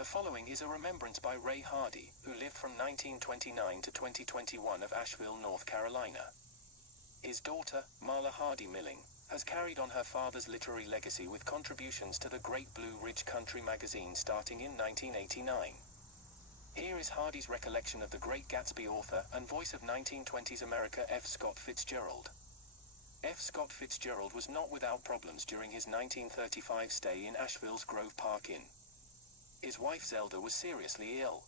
The following is a remembrance by Ray Hardee, who lived from 1929 to 2021 of Asheville, North Carolina. His daughter, Marla Hardee Milling, has carried on her father's literary legacy with contributions to the Great Blue Ridge Country magazine starting in 1989. Here is Hardee's recollection of the Great Gatsby author and voice of 1920s America F. Scott Fitzgerald. F. Scott Fitzgerald was not without problems during his 1935 stay in Asheville's Grove Park Inn. His wife Zelda was seriously ill.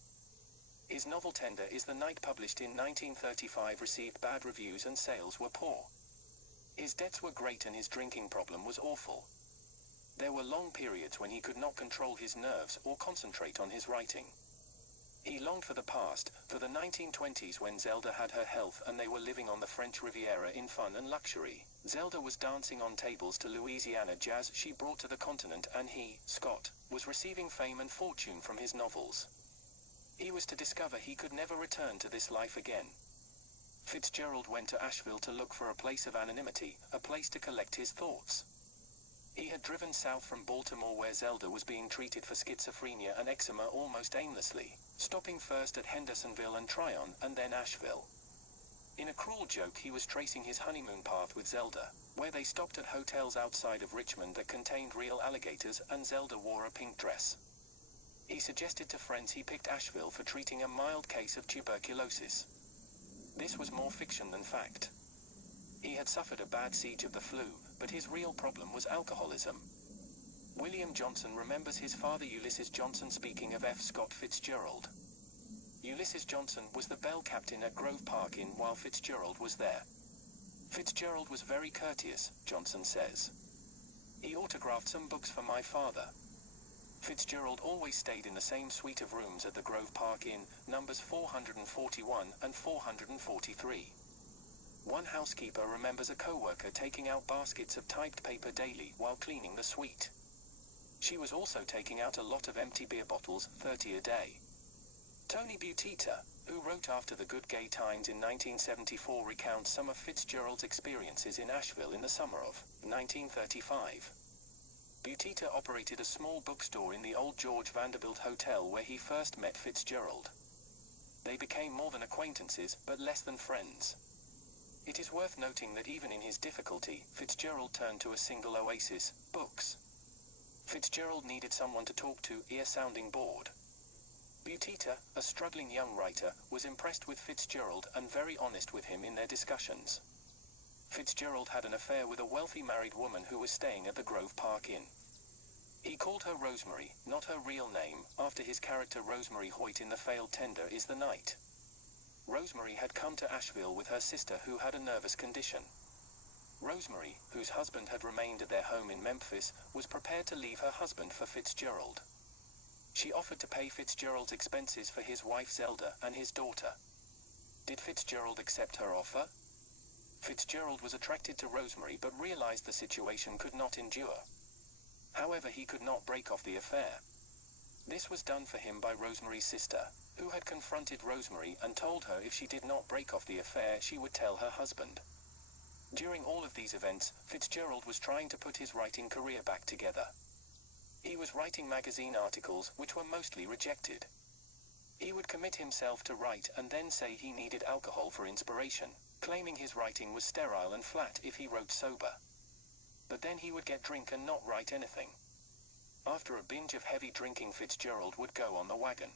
His novel Tender Is the Night, published in 1935, received bad reviews and sales were poor. His debts were great and his drinking problem was awful. There were long periods when he could not control his nerves or concentrate on his writing. He longed for the past, for the 1920s when Zelda had her health and they were living on the French Riviera in fun and luxury. Zelda was dancing on tables to Louisiana jazz she brought to the continent, and he, Scott, was receiving fame and fortune from his novels. He was to discover he could never return to this life again. Fitzgerald went to Asheville to look for a place of anonymity, a place to collect his thoughts. He had driven south from Baltimore, where Zelda was being treated for schizophrenia and eczema, almost aimlessly, stopping first at Hendersonville and Tryon, and then Asheville. In a cruel joke, he was tracing his honeymoon path with Zelda, where they stopped at hotels outside of Richmond that contained real alligators, and Zelda wore a pink dress. He suggested to friends he picked Asheville for treating a mild case of tuberculosis. This was more fiction than fact. He had suffered a bad siege of the flu, but his real problem was alcoholism. William Johnson remembers his father Ulysses Johnson speaking of F. Scott Fitzgerald. Ulysses Johnson was the bell captain at Grove Park Inn while Fitzgerald was there. Fitzgerald was very courteous, Johnson says. He autographed some books for my father. Fitzgerald always stayed in the same suite of rooms at the Grove Park Inn, numbers 441 and 443. One housekeeper remembers a co-worker taking out baskets of typed paper daily while cleaning the suite. She was also taking out a lot of empty beer bottles, 30 a day. Tony Butita, who wrote After the Good Gay Times in 1974, recounts some of Fitzgerald's experiences in Asheville in the summer of 1935. Butita operated a small bookstore in the old George Vanderbilt Hotel where he first met Fitzgerald. They became more than acquaintances, but less than friends. It is worth noting that even in his difficulty, Fitzgerald turned to a single oasis: books. Fitzgerald needed someone to talk to, sounding bored. Butita, a struggling young writer, was impressed with Fitzgerald and very honest with him in their discussions. Fitzgerald had an affair with a wealthy married woman who was staying at the Grove Park Inn. He called her Rosemary, not her real name, after his character Rosemary Hoyt in the failed Tender Is the Night. Rosemary had come to Asheville with her sister, who had a nervous condition. Rosemary, whose husband had remained at their home in Memphis, was prepared to leave her husband for Fitzgerald. She offered to pay Fitzgerald's expenses for his wife Zelda and his daughter. Did Fitzgerald accept her offer? Fitzgerald was attracted to Rosemary but realized the situation could not endure. However, he could not break off the affair. This was done for him by Rosemary's sister, who had confronted Rosemary and told her if she did not break off the affair she would tell her husband. During all of these events, Fitzgerald was trying to put his writing career back together. He was writing magazine articles which were mostly rejected. He would commit himself to write and then say he needed alcohol for inspiration, claiming his writing was sterile and flat if he wrote sober. But then he would get drink and not write anything. After a binge of heavy drinking, Fitzgerald would go on the wagon.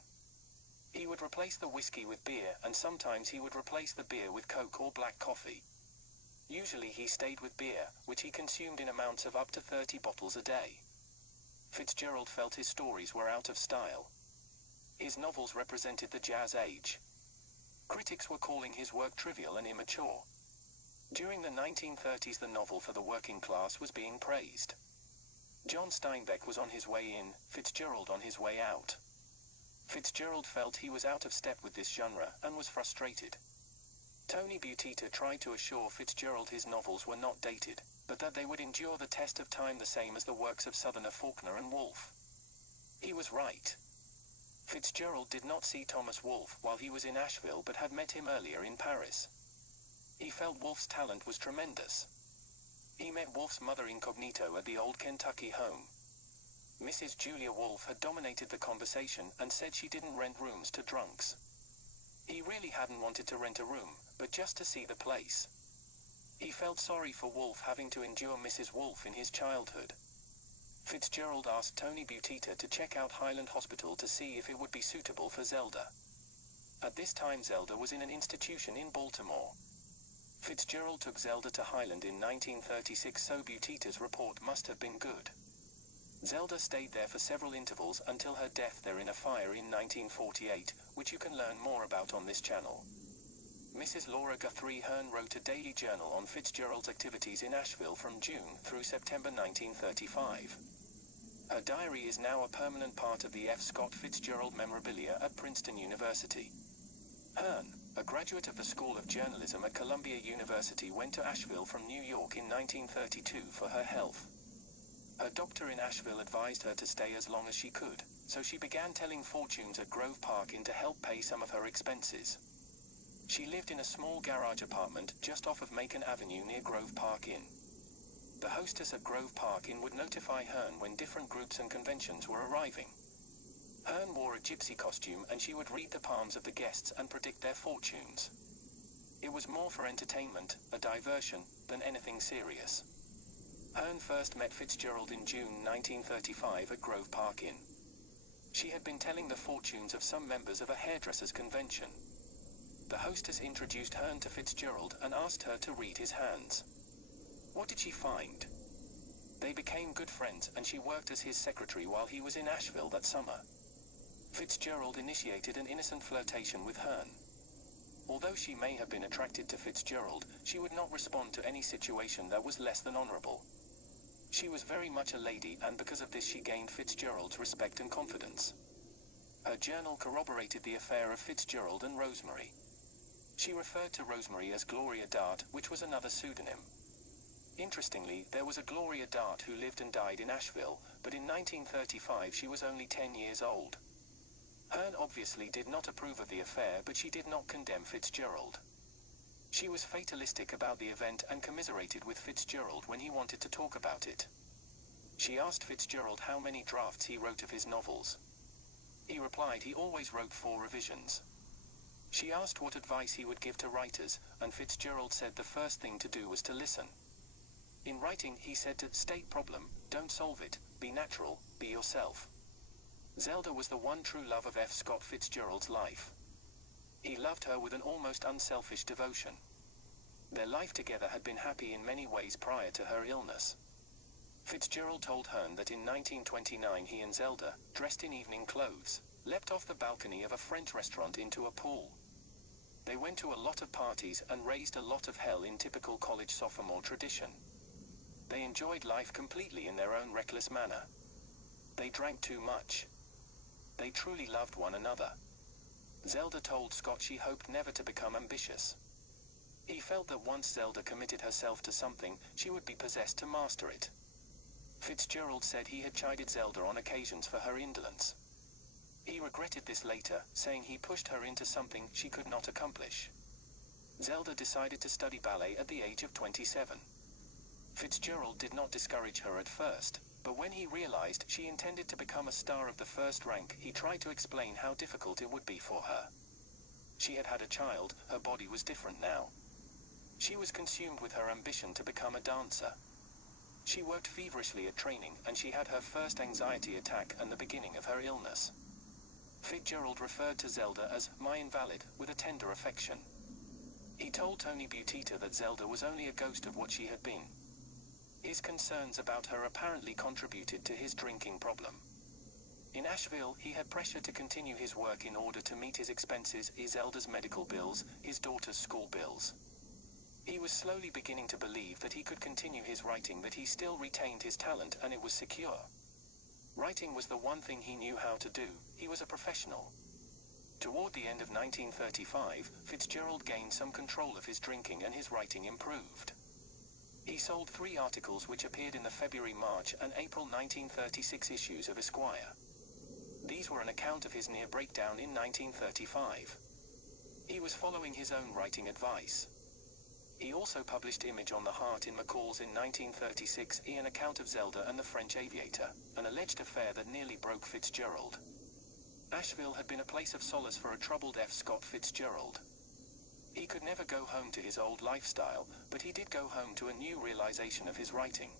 He would replace the whiskey with beer, and sometimes he would replace the beer with Coke or black coffee. Usually he stayed with beer, which he consumed in amounts of up to 30 bottles a day. Fitzgerald felt his stories were out of style. His novels represented the jazz age. Critics were calling his work trivial and immature. During the 1930s, the novel for the working class was being praised. John Steinbeck was on his way in, Fitzgerald on his way out. Fitzgerald felt he was out of step with this genre and was frustrated. Tony Butita tried to assure Fitzgerald his novels were not dated, but that they would endure the test of time the same as the works of Southerner Faulkner and Woolf. He was right. Fitzgerald did not see Thomas Wolfe while he was in Asheville but had met him earlier in Paris. He felt Wolfe's talent was tremendous. He met Wolfe's mother incognito at the old Kentucky home. Mrs. Julia Wolfe had dominated the conversation and said she didn't rent rooms to drunks. He really hadn't wanted to rent a room, but just to see the place. He felt sorry for Wolfe having to endure Mrs. Wolfe in his childhood. Fitzgerald asked Tony Butita to check out Highland Hospital to see if it would be suitable for Zelda. At this time Zelda was in an institution in Baltimore. Fitzgerald took Zelda to Highland in 1936, so Butita's report must have been good. Zelda stayed there for several intervals until her death there in a fire in 1948, which you can learn more about on this channel. Mrs. Laura Guthrie Hearn wrote a daily journal on Fitzgerald's activities in Asheville from June through September 1935. Her diary is now a permanent part of the F. Scott Fitzgerald memorabilia at Princeton University. Hearn, a graduate of the School of Journalism at Columbia University, went to Asheville from New York in 1932 for her health. Her doctor in Asheville advised her to stay as long as she could, so she began telling fortunes at Grove Park Inn to help pay some of her expenses. She lived in a small garage apartment just off of Macon Avenue near Grove Park Inn. The hostess at Grove Park Inn would notify Hearn when different groups and conventions were arriving. Hearn wore a gypsy costume and she would read the palms of the guests and predict their fortunes. It was more for entertainment, a diversion, than anything serious. Hearn first met Fitzgerald in June 1935 at Grove Park Inn. She had been telling the fortunes of some members of a hairdressers' convention. The hostess introduced Hearn to Fitzgerald and asked her to read his hands. What did she find? They became good friends and she worked as his secretary while he was in Asheville that summer. Fitzgerald initiated an innocent flirtation with Hearn. Although she may have been attracted to Fitzgerald, she would not respond to any situation that was less than honorable. She was very much a lady, and because of this she gained Fitzgerald's respect and confidence. Her journal corroborated the affair of Fitzgerald and Rosemary. She referred to Rosemary as Gloria Dart, which was another pseudonym. Interestingly, there was a Gloria Dart who lived and died in Asheville, but in 1935 she was only 10 years old. Hearn obviously did not approve of the affair, but she did not condemn Fitzgerald. She was fatalistic about the event and commiserated with Fitzgerald when he wanted to talk about it. She asked Fitzgerald how many drafts he wrote of his novels. He replied he always wrote 4 revisions. She asked what advice he would give to writers, and Fitzgerald said the first thing to do was to listen. In writing, he said to state problem, don't solve it, be natural, be yourself. Zelda was the one true love of F. Scott Fitzgerald's life. He loved her with an almost unselfish devotion. Their life together had been happy in many ways prior to her illness. Fitzgerald told Hearn that in 1929 he and Zelda, dressed in evening clothes, leapt off the balcony of a French restaurant into a pool. They went to a lot of parties and raised a lot of hell in typical college sophomore tradition. They enjoyed life completely in their own reckless manner. They drank too much. They truly loved one another. Zelda told Scott she hoped never to become ambitious. He felt that once Zelda committed herself to something, she would be possessed to master it. Fitzgerald said he had chided Zelda on occasions for her indolence. He regretted this later, saying he pushed her into something she could not accomplish. Zelda decided to study ballet at the age of 27. Fitzgerald did not discourage her at first, but when he realized she intended to become a star of the first rank, he tried to explain how difficult it would be for her. She had had a child, her body was different now. She was consumed with her ambition to become a dancer. She worked feverishly at training, and she had her first anxiety attack and the beginning of her illness. Fitzgerald referred to Zelda as my invalid, with a tender affection. He told Tony Butita that Zelda was only a ghost of what she had been. His concerns about her apparently contributed to his drinking problem. In Asheville, he had pressure to continue his work in order to meet his expenses, his Zelda's medical bills, his daughter's school bills. He was slowly beginning to believe that he could continue his writing, that he still retained his talent and it was secure. Writing was the one thing he knew how to do. He was a professional. Toward the end of 1935, Fitzgerald gained some control of his drinking and his writing improved. He sold 3 articles which appeared in the February, March, and April 1936 issues of Esquire. These were an account of his near breakdown in 1935. He was following his own writing advice. He also published Image on the Heart in McCall's in 1936 an account of Zelda and the French aviator, an alleged affair that nearly broke Fitzgerald. Asheville had been a place of solace for a troubled F. Scott Fitzgerald. He could never go home to his old lifestyle, but he did go home to a new realization of his writing.